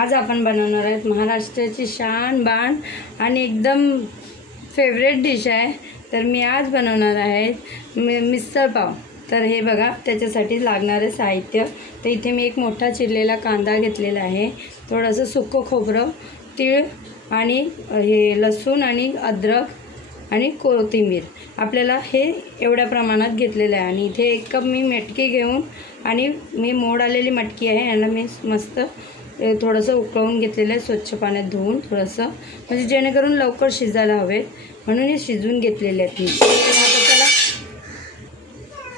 आज आपण बनवणार आहेत महाराष्ट्राची शान बाण आणि एकदम फेवरेट डिश आहे। तर मी आज बनवणार आहे मिसळ पाव। तर हे बघा त्याच्यासाठी लागणारे साहित्य। तर इथे मी एक मोठा चिरलेला कांदा घेतलेला आहे, थोडंसं सुकं खोबरं, तीळ आणि हे लसूण आणि अद्रक आणि कोथिंबीर आपल्याला हे एवढ्या प्रमाणात घेतलेलं आहे। आणि इथे 1 कप मी मटकी घेऊन आणि मी मोड आलेली मटकी आहे, याला मी मस्त थोडंसं उकळून घेतलेलं आहे, स्वच्छ पाण्यात धुवून थोडंसं, म्हणजे जेणेकरून लवकर शिजायला हवे म्हणून हे शिजवून घेतलेले आहेत मी।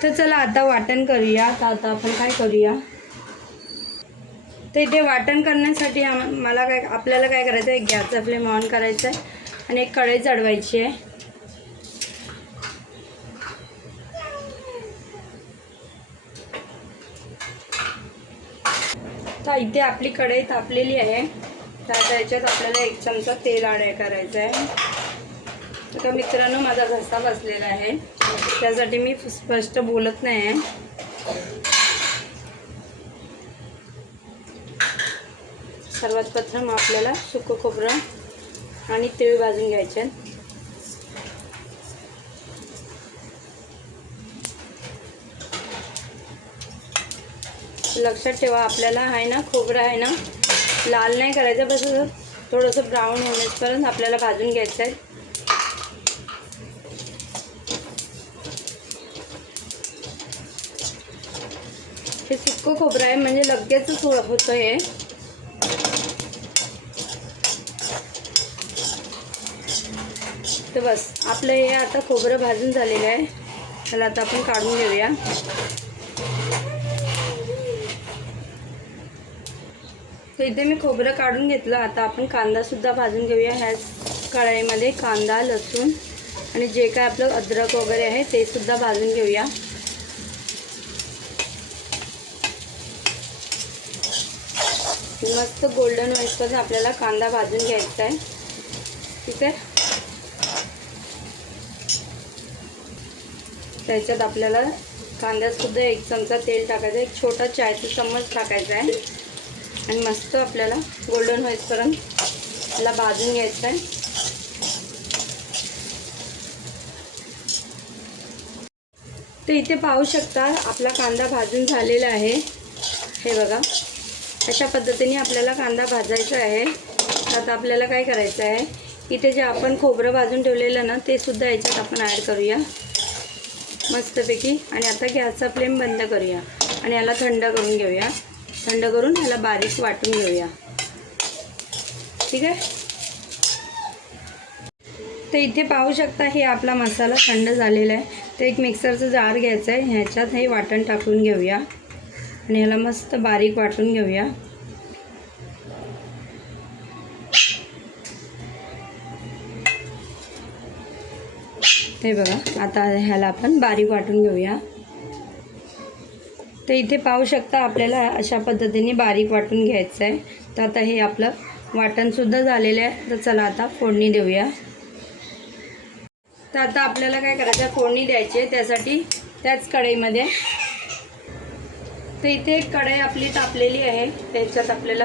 चला आता वाटण करूया। तर आता आपण काय करूया, तर इथे वाटण करण्यासाठी आपल्याला काय करायचं आहे, गॅसचा फ्लेम ऑन करायचा आहे आणि एक कढई चढवायची आहे। तर इथे आपली कढई तापलेली आहे। तर आता याच्यात आपल्याला 1 चमचा तेल ॲड करायचं आहे। तर मित्रांनो, माझा घसा बसलेला आहे, त्यासाठी मी स्पष्ट बोलत नाही आहे। सर्वात प्रथम आपल्याला सुकं खोबरं आणि तीळ भाजून घ्यायचे। लक्षात ठेवा, आपल्याला आहे ना खोबरं आहे ना लाल नाही करायचं, बस थोडंसं ब्राऊन होण्यापर्यंत आपल्याला भाजून घ्यायचं आहे। हे सुकं खोबरं आहे म्हणजे लगेचच होतं हे। तर बस आपलं हे आता खोबरं भाजून झालेलं आहे, त्याला आता आपण काढून घेऊया। तर इथे मी खोबरं काढून घेतलं। आता आपण कांदासुद्धा भाजून घेऊया ह्याच कढईमध्ये। कांदा, लसूण आणि जे काय आपलं अद्रक वगैरे आहे ते सुद्धा भाजून घेऊया। मस्त गोल्डन व्हाईटपर्यंत आपल्याला कांदा भाजून घ्यायचा आहे, ठीक आहे। त्याच्यात आपल्याला कांद्यातसुद्धा 1 चमचा तेल टाकायचं आहे, 1 छोटा चायचा चम्मच टाकायचा आहे आणि मस्त आपल्याला गोल्डन व्हाईटपर्यंत त्याला भाजून घ्यायचं आहे। तर इथे पाहू शकता आपला कांदा भाजून झालेला आहे, हे बघा अशा पद्धतीने आपल्याला कांदा भाजायचा आहे। आता आपल्याला काय करायचं आहे, इथे जे आपण खोबरं भाजून ठेवलेलं ना ते सुद्धा याच्यात आपण ॲड करूया मस्तपैकी। आणि आता गॅसचा फ्लेम बंद करूया आणि याला थंड करून घेऊया। थंड करून याला बारीक वाटून घेऊया, ठीक आहे। तर इथे पाहू शकता हे आपला मसाला थंड झालेला आहे। तर एक मिक्सरचं जार घ्यायचं आहे, ह्याच्यात हे वाटण टाकून घेऊया आणि याला मस्त बारीक वाटून घेऊया। हे बघा आता ह्याला आपण बारीक वाटून घेऊया। तर इथे पाहू शकता आपल्याला अशा पद्धतीने बारीक वाटून घ्यायचं आहे। तर आता हे आपलं वाटणसुद्धा झालेलं आहे। तर चला आता फोडणी देऊया। तर आता आपल्याला काय करायचं, फोडणी द्यायची आहे, त्यासाठी त्याच कढईमध्ये। तर इथे एक कढई आपली तापलेली आहे, त्याच्यात आपल्याला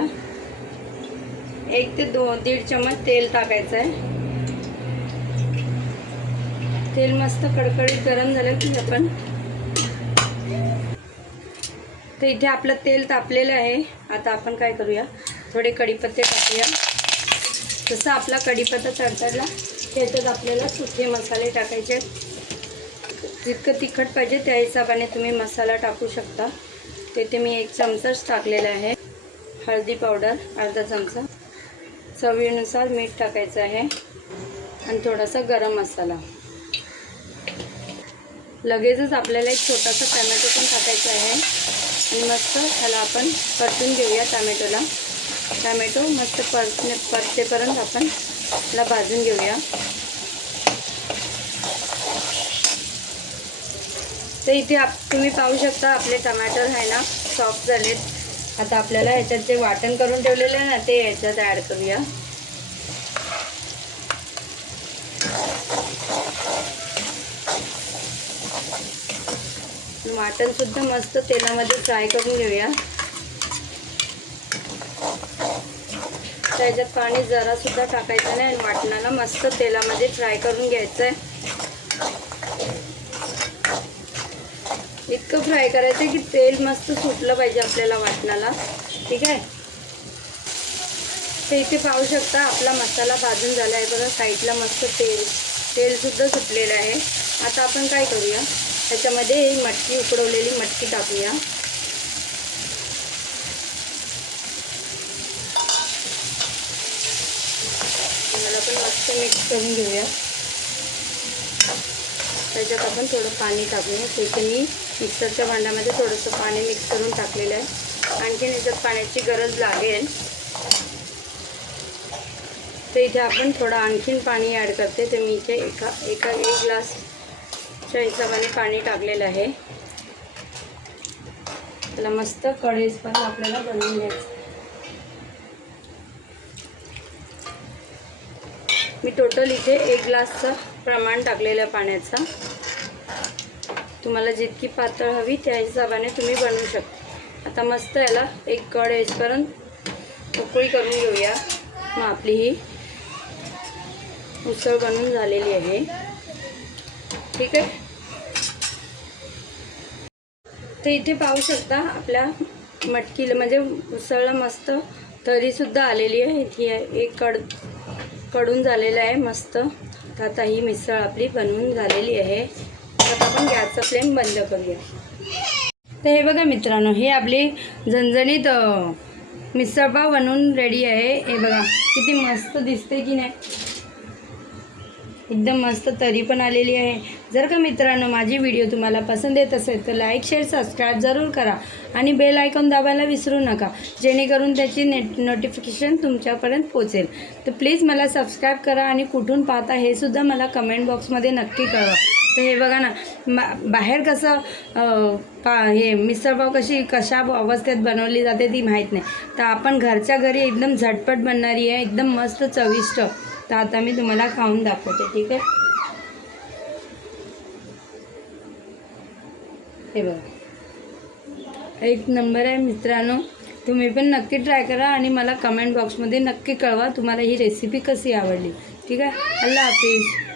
1 ते 1.5 चम्मच तेल टाकायचं आहे। तेल मस्त कडकडीत गरम झालं की आपण, तर इथे आपलं तेल तापलेलं आहे। आता आपण काय करूया, थोडे कढीपत्ते टाकूया। जसं आपला कढीपत्ता तडतडला त्याच्यात आपल्याला सुके मसाले टाकायचे। जितकं तिखट पाहिजे त्या हिशोबाने तुम्ही मसाला टाकू शकता। तिथे मी 1 चमचाच टाकलेला आहे। हळदी पावडर अर्धा चमचा, चवीनुसार मीठ टाकायचं आहे आणि थोडासा गरम मसाला। लगेचच आपल्याला एक छोटासा टमॅटो पण टाकायचा आहे आणि मस्त ह्याला आपण परतून घेऊया। टमॅटो मस्त परतेपर्यंत आपण ह्याला भाजून घेऊया। तर इथे तुम्ही पाहू शकता आपले टमॅटो आहे ना सॉफ्ट झालेत। आता आपल्याला ह्याच्यात जे वाटण करून ठेवलेलं आहे ना ते ह्याच्यात ॲड करूया। वाटणसुद्धा मस्त तेलामध्ये फ्राय करून घेऊया। त्याच्यात पाणी जरासुद्धा टाकायचं नाही आणि वाटणाला मस्त तेलामध्ये फ्राय करून घ्यायचं आहे. इतकं फ्राय करायचं आहे की तेल मस्त सुटलं पाहिजे आपल्याला वाटणाला. ठीक आहे. ते इथे पाहू शकता आपला मसाला भाजून झाला आहे बघा. साईडला मस्त तेलसुद्धा सुटलेलं आहे. आता आपण काय करूया, त्याच्यामध्ये मटकी, उकडवलेली मटकी टाकूया. मला पण मस्त मिक्स करून घेऊया. त्याच्यात आपण थोडं पाणी टाकूया. तिथे मी मिक्सरच्या भांड्यामध्ये थोडंसं पाणी मिक्स करून टाकलेलं आहे. आणखीन याच्यात पाण्याची गरज लागेल तर इथे आपण थोडं आणखीन पाणी ॲड करते. तर मी इथे एक ग्लासच्या हिशोबाने पाणी टाकलेलं आहे. त्याला मस्त कढईपर्यंत आपल्याला बनवून घ्यायचं. मी टोटल इथे 1 ग्लासचं प्रमाण टाकलेलं आहे पाण्याचा. तुम्हाला जितकी पातळ हवी त्या हिशोबाने तुम्ही बनवू शकता. आता मस्त याला एक कढ येईपर्यंत उकळी करून घेऊया. मग आपली ही उसळ बनवून झालेली आहे. ठीक आहे. तर इथे पाहू शकता आपल्या मटकीला म्हणजे उसळला मस्त तरीसुद्धा आलेली आहे. इथे एक कडून झालेलं आहे मस्त. तर आता ही मिसळ आपली बनवून झालेली आहे. आता आपण गॅसचा फ्लेम बंद करूया. तर हे बघा मित्रांनो, हे आपली झणझणीत मिसळपाव बनवून रेडी आहे. हे बघा किती मस्त दिसते की नाही. एकदम मस्त तरी पण आलेली आहे. जर का मित्रांनो माझी व्हिडिओ तुम्हाला पसंत येत असेल तर लाईक, शेअर, सबस्क्राईब जरूर करा आणि बेल आयकॉन दाबायला विसरू नका, जेणेकरून त्याची नोटिफिकेशन तुमच्यापर्यंत पोचेल. तर प्लीज मला सबस्क्राईब करा आणि कुठून पाहता हे सुद्धा मला कमेंट बॉक्समध्ये नक्की कळवा. तर हे बघा ना, बाहेर कसं हे मिसळपाव कशा अवस्थेत बनवली जाते ती माहीत नाही. तर आपण घरच्या घरी एकदम झटपट बनणारी आहे, एकदम मस्त चविष्ट. तर आता मी तुम्हाला खाऊन दाखवते. ठीक आहे. हे बघा एक नंबर आहे मित्रांनो. तुम्ही पण नक्की ट्राय करा आणि मला कमेंट बॉक्समध्ये नक्की कळवा तुम्हाला ही रेसिपी कशी आवडली. ठीक आहे. अल्लाह हाफिज.